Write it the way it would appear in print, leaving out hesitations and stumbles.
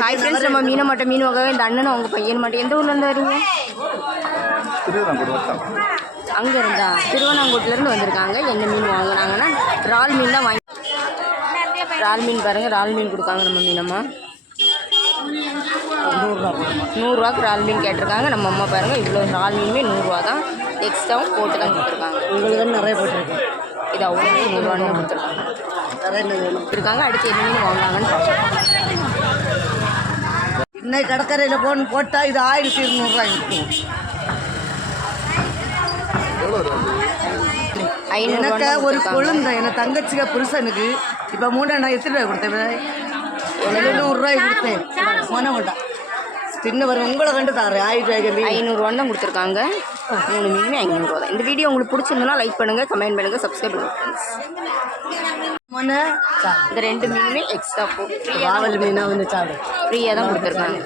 Hi friends, நம்ம மீனை மட்டும் மீன் வகை இந்த அண்ணனும் அவங்க பையன் மட்டும் எந்த ஊர்லேருந்து வரீங்க? அங்கே இருந்தா திருவண்ணாங்கோட்டிலேருந்து வந்திருக்காங்க. என்ன மீன் வாங்கினாங்கன்னா இறால் மீன் தான் வாங்கி. இறால் மீன் பாருங்கள், இறால் மீன் கொடுக்காங்க நம்ம மீனம்மா. 100ரூவாக்கு இறால் மீன் கேட்டிருக்காங்க. நம்ம அம்மா பாருங்கள், இவ்வளோ இறால் மீனுமே 100ரூவா தான். எக்ஸ்ட்ராவும் போட்டு தான் கொடுத்துருக்காங்க. உங்களுக்கு தான் நிறைய போட்டிருக்கேன். இது அவ்வளோ 100ரூவான்னு கொடுத்துருக்காங்க. அடுத்து என்ன மீன் வாங்கினாங்கன்னு பார்ப்போம். இன்னைக்கு கடற்கரையில் போட்டால் இது 1200 இருக்கும். எனக்கு ஒரு குழந்தை என் தங்கச்சிக்க புருஷனுக்கு இப்போ 3 எத்தனை ரூபாய் கொடுத்தேன்? 700 கொடுத்தேன். மன வேண்டாம் தின்னு வரும். உங்களை கண்டு தாரு 500 தான் கொடுத்துருக்காங்க. 3 மீனுமே 500 தான். இந்த வீடியோ உங்களுக்கு பிடிச்சிருந்தனா லைக் பண்ணுங்கள், கமெண்ட் பண்ணுங்கள், சப்ஸ்கிரைப் பண்ணுங்கள். இந்த 2 மீனுமே எக்ஸ்ட்ரா ஃப்ரீயாக மீனாக வந்து சாப்பிடு ஃப்ரீயாக தான் கொடுத்துருக்காங்க.